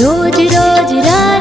रोज रोज रात